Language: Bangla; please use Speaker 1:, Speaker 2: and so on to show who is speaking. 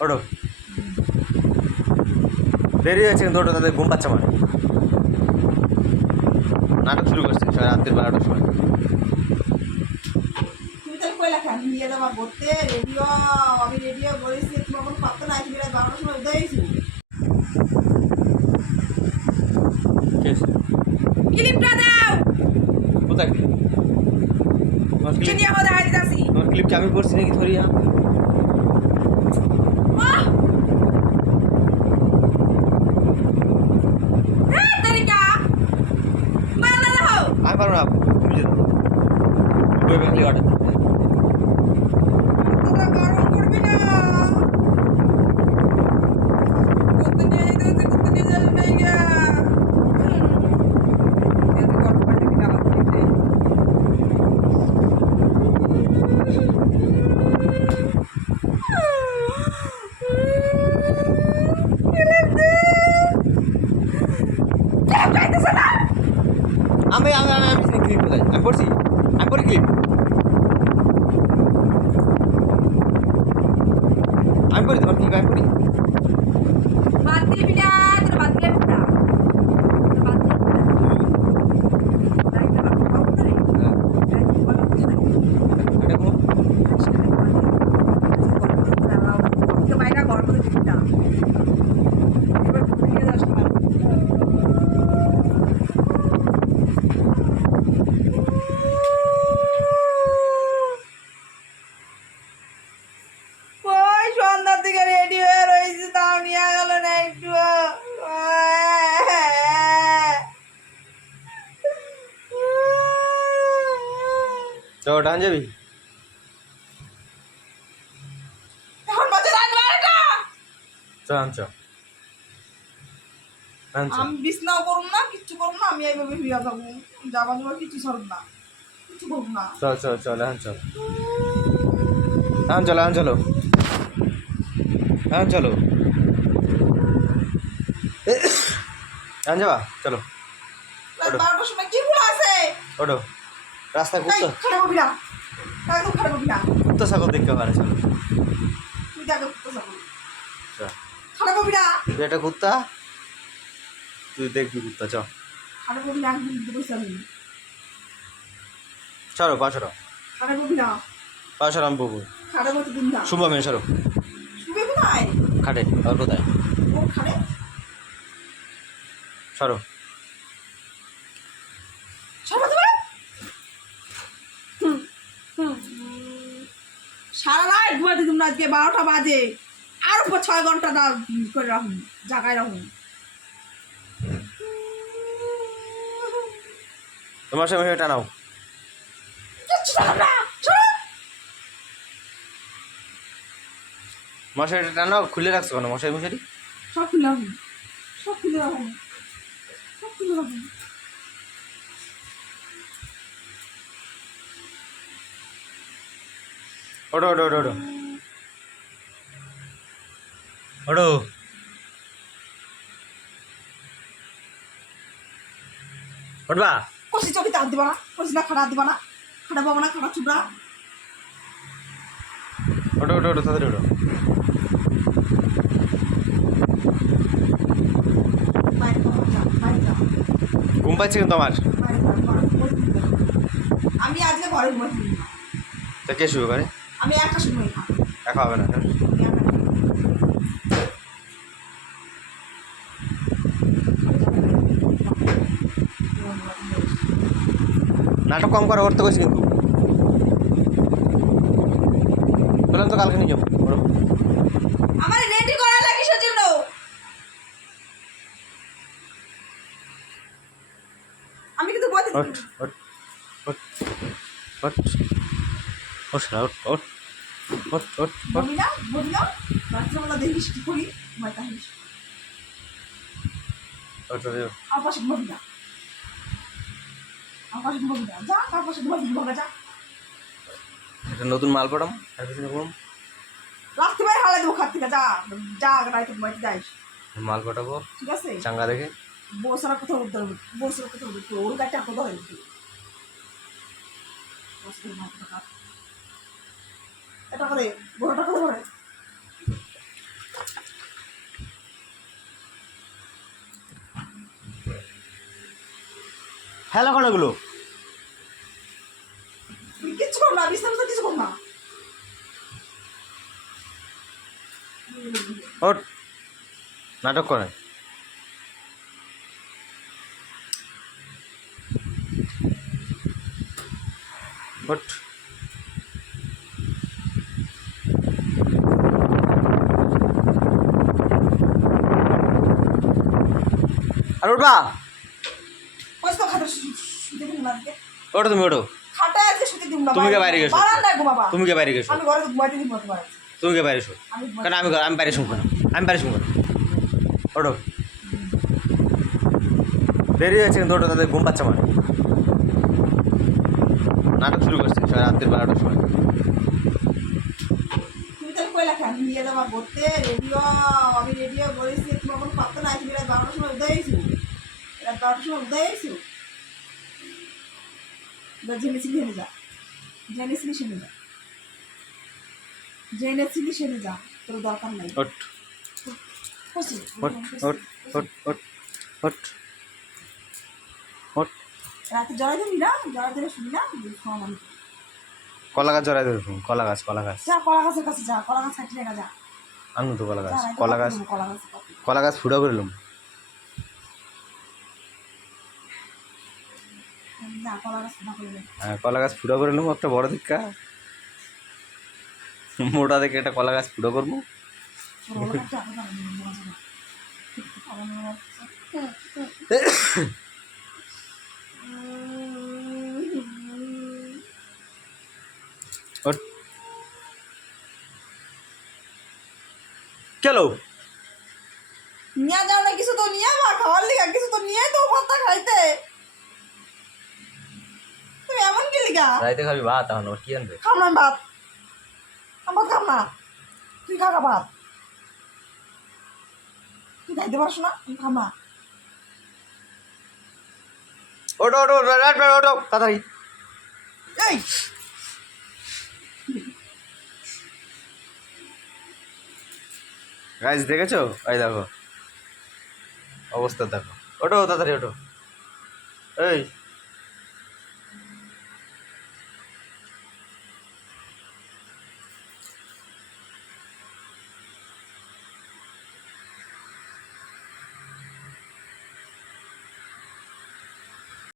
Speaker 1: ওটো দেরি হয়েছে কিন্তু ওটা তাদের ঘুম পাচ্ছে মানে নাটক শুরু করছে রাত্রির বারোটার সময়।
Speaker 2: কইলা কেন নিয়ে যাবা করতে রেডিও আমি রেডিও করেছি তোমার কোনো পাত্র নাই তুমি রাত বারোটার সময় উদয় হয়েছি ক্লিপটা দাও
Speaker 1: কোথায় ক্লিপ তোমার ক্লিপ
Speaker 2: চিনি আমাদের হারিয়ে যাচ্ছি
Speaker 1: তোমার ক্লিপটা আমি করছি নাকি ধরিয়া
Speaker 2: হ্যাঁ তারিকা মালা দাও
Speaker 1: আমি পারব না তুমি যেতে বই ব্যাংকলি অর্ডার
Speaker 2: তোরা গরম করবি না করতে নিয়ে যেতে করতে নিয়ে যাবি না ইয়া এত গরম পানি দিবি না আমার দিতে
Speaker 1: আমি আমি আমি আমি ক্লিপ কোথায় আমি করছি আমি করি ক্লিপ আমি করি তোমার ক্লিপ আমি করি
Speaker 2: বাদ দিবি না তোর বাদ দিলে না তোর বাদ দিলে তাই না বাদ করে
Speaker 1: হ্যাঁ,
Speaker 2: তাই কি বলো
Speaker 1: এটা কোনো
Speaker 2: বাইরে গরম করে দিবি না এবার নিয়ে যাস না ওই সন্ধ্যার দিকে রেডি হয়ে রয়েছে তাও নিয়ে গেল না একটু
Speaker 1: তো ডান যাবি
Speaker 2: আমি বিছনাও করুম না কিচ্ছু করুম না আমি এইভাবে থাকব যাবা যাবা সরব না কিছু করব না।
Speaker 1: চল চল চল এখন চল এখন চলো। এখন চলো এখন চলো এখন যাবা চলো ওটো রাস্তায়
Speaker 2: এই,
Speaker 1: কুত্তা
Speaker 2: খারাপ হবি না। একদম খারাপ হবি না।
Speaker 1: কুত্তা ছাগল দেখতে পারে। চলো
Speaker 2: তুই দেখো কুত্তা ছাগল। খারাপ হবি না।
Speaker 1: তুই একটা কুত্তা? তুই দেখবি কুত্তা চ।
Speaker 2: খারাপ হবি না বসে আমি
Speaker 1: সরো
Speaker 2: খারাপ হবি না। খারাপ না।
Speaker 1: শুভ মেন সরো
Speaker 2: কোথায়?
Speaker 1: খাটে আর কোথায়?
Speaker 2: ও
Speaker 1: সরো
Speaker 2: সরব তুমি হুম, হুম। সারা রাত ঘুমাতে তুমি আজকে বারোটা বাজে। আর উপর ছয় ঘণ্টা না করে রাখুন জাগায় রাখুন।
Speaker 1: তোমার সঙ্গে টানাও
Speaker 2: কিচ্ছু জানো না সরো।
Speaker 1: মশারিটা টানাও খুলে রাখছো কেন মশারি মশারি?
Speaker 2: সব খুলে রাখুন সব খুলে রাখুন সব খুলে রাখুন।
Speaker 1: ওটো ওটো ওটো ওটো ওটো ওঠবা?
Speaker 2: কষি চকিতে হাত দিবা না কষি না দিবা না। খাড়া পাবো না খাড়া চুবড়া
Speaker 1: ওটো ওটো ওটো তাড়াতাড়ি ওটো ঘুম পাচ্ছে কিন্তু আমার।
Speaker 2: আমি আজকে ঘরে দিবি
Speaker 1: তা কে শুরু করে
Speaker 2: আমি একা সময় খাব।
Speaker 1: দেখা হবে না
Speaker 2: একা খাব।
Speaker 1: নাটক কম করে করতে কইছি কিন্তু। বললাম তো কালকে নিয়ে যাব।
Speaker 2: আমার রেডি করা লাগে সেজন্য আমি কিন্তু বলতে
Speaker 1: ওঠ ওঠ ওঠ
Speaker 2: বলি না বলি না রাত্রেবেলা দেখিস কি করি? ঘুমাবি না। আমার পাশে ঘুমাবি না। যা আমার ঘুমাবি ঘুমাবে যা।
Speaker 1: একটা নতুন মাল পড়াম আর কিছু রকম
Speaker 2: হালাই দেবো খাত থেকে যা। যা রাইতে ঘুমাইতে যাইস।
Speaker 1: মাল পটাবো
Speaker 2: ঠিক আছে?
Speaker 1: চাঙ্গা দেখে।
Speaker 2: বসারা কোথাও হবে বসারা কোথাও ওর গাড়িটা কোথাও হয়েছে। এটা করে বড়টা
Speaker 1: হ্যাঁ, এগুলো।
Speaker 2: কিছু কর না বিস্তারিত কিছু কর না।
Speaker 1: ওট নাটক করে। ওট আর উঠবা।
Speaker 2: না
Speaker 1: ওটো তুমি
Speaker 2: না
Speaker 1: তুমি কে বাইরে গেছো? তুমি কে বাইরে গেছো
Speaker 2: আমি ঘরে ঘুমাইতে দিব তোমার
Speaker 1: তুমি কে বাইরে শো
Speaker 2: আমি
Speaker 1: আমি বাইরে শুনব না। আমি বাইরে শুনব না। ওটো দেরি হয়েছে কিন্তু ওটো তাদের ঘুম পাচ্ছে আমার নাটক শুরু করছে রাত্রির বারোটার সময়।
Speaker 2: কইলা কেন নিয়ে যাবা ঘুরতে রেডিও আমি রেডিও বলেছি তোমার কোনো পাত্তা নাই তুমি রাত বারোটার সময় উদয় হয়েছো? যা জেনেছিলি সেনে যা জেনেছিলি সেনে যা তোর দরকার নাই
Speaker 1: ওট
Speaker 2: কইছি,
Speaker 1: ওট ওট ওট ওট ওট ওট
Speaker 2: রাতে জড়াই দিবি না জড়াই দিলে শুনি না খাওয়া
Speaker 1: কলা গাছ জড়াই দেবে কলা গাছ কলা গাছ
Speaker 2: যা কলা গাছের কাছে যা কলা গাছ যা
Speaker 1: তো কলা গাছ কলা গাছ
Speaker 2: দেবো, কলা গাছ
Speaker 1: কলা গাছ ফুটা করলাম
Speaker 2: যা কলা গাছ না করলে
Speaker 1: হ্যাঁ কলা গাছ ফুটো করে করলাম একটা বড় দিকা মোটা দেখে একটা কলা গাছ ফুটো করব। চলো
Speaker 2: নিয়ে যাও না কিছু তো নিয়ে খাওয়ার লিগা কিছু তো নিয়ে তো ভাতটা খাইতে।
Speaker 1: রাইতে খাবি ভাত এখন ওর কি আনবে?
Speaker 2: খাম না ভাত। আমি ভাত খাম না। তুই খা খা ভাত। তুই খাইতে পারছ না? আমি খাম না।
Speaker 1: ওটো ওটো রাইট রাইট ওটো তাড়াতাড়ি।
Speaker 2: এই!
Speaker 1: গাছ দেখেছ? এই দেখো। অবস্থা দেখো। ওটো তাড়াতাড়ি ওটো এই!